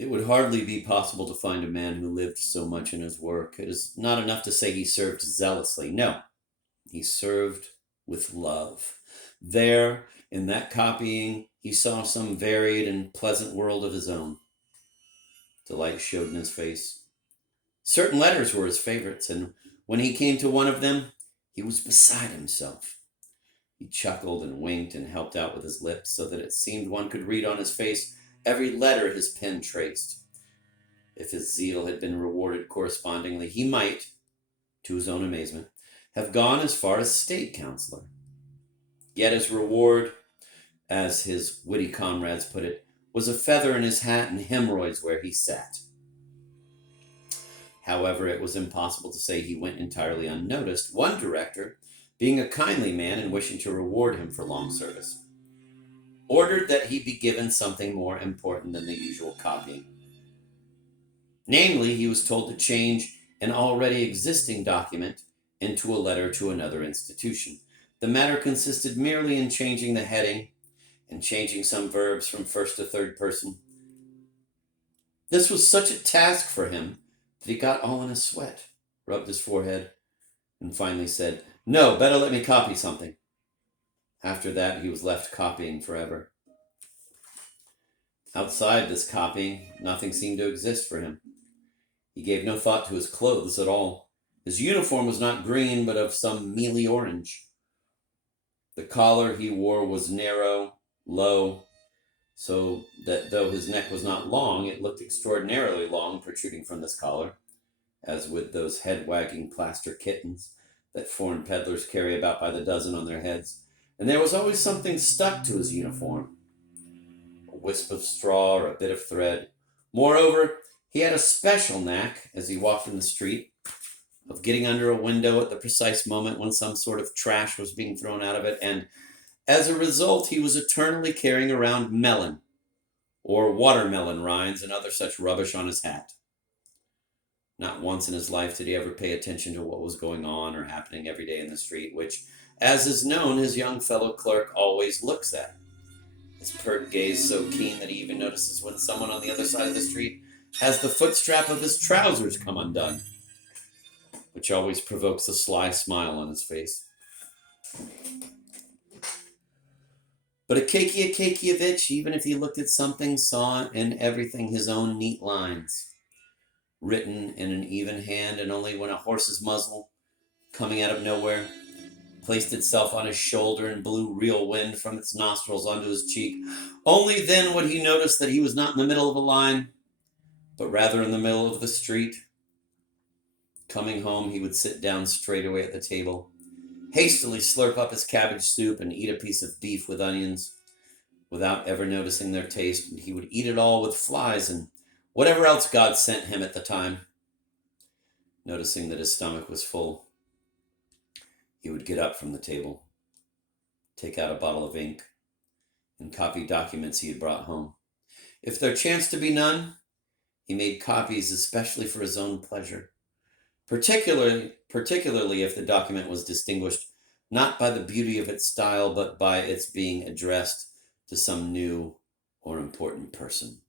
It would hardly be possible to find a man who lived so much in his work. It is not enough to say he served zealously. No, he served with love. There, in that copying, he saw some varied and pleasant world of his own. Delight showed in his face. Certain letters were his favorites, and when he came to one of them, he was beside himself. He chuckled and winked and helped out with his lips so that it seemed one could read on his face every letter his pen traced. If his zeal had been rewarded correspondingly, he might, to his own amazement, have gone as far as state councilor. Yet his reward, as his witty comrades put it, was a feather in his hat and hemorrhoids where he sat. However, it was impossible to say he went entirely unnoticed. One director, being a kindly man and wishing to reward him for long service, ordered that he be given something more important than the usual copying. Namely, he was told to change an already existing document into a letter to another institution. The matter consisted merely in changing the heading and changing some verbs from first to third person. This was such a task for him that he got all in a sweat, rubbed his forehead, and finally said, "No, better let me copy something." After that, he was left copying forever. Outside this copying, nothing seemed to exist for him. He gave no thought to his clothes at all. His uniform was not green, but of some mealy orange. The collar he wore was narrow, low, so that though his neck was not long, it looked extraordinarily long protruding from this collar, as with those head-wagging plaster kittens that foreign peddlers carry about by the dozen on their heads. And there was always something stuck to his uniform, a wisp of straw or a bit of thread. Moreover, he had a special knack, as he walked in the street, of getting under a window at the precise moment when some sort of trash was being thrown out of it, and as a result, he was eternally carrying around melon or watermelon rinds and other such rubbish on his hat. Not once in his life did he ever pay attention to what was going on or happening every day in the street, which, as is known, his young fellow clerk always looks at, his pert gaze so keen that he even notices when someone on the other side of the street has the footstrap of his trousers come undone, which always provokes a sly smile on his face. But Akakievich, even if he looked at something, saw in everything his own neat lines, written in an even hand, and only when a horse's muzzle, coming out of nowhere, placed itself on his shoulder and blew real wind from its nostrils onto his cheek, only then would he notice that he was not in the middle of a line, but rather in the middle of the street. Coming home, he would sit down straightway at the table, hastily slurp up his cabbage soup and eat a piece of beef with onions, without ever noticing their taste, and he would eat it all with flies and whatever else God sent him at the time. Noticing that his stomach was full, he would get up from the table, take out a bottle of ink, and copy documents he had brought home. If there chanced to be none, he made copies especially for his own pleasure, particularly if the document was distinguished not by the beauty of its style, but by its being addressed to some new or important person.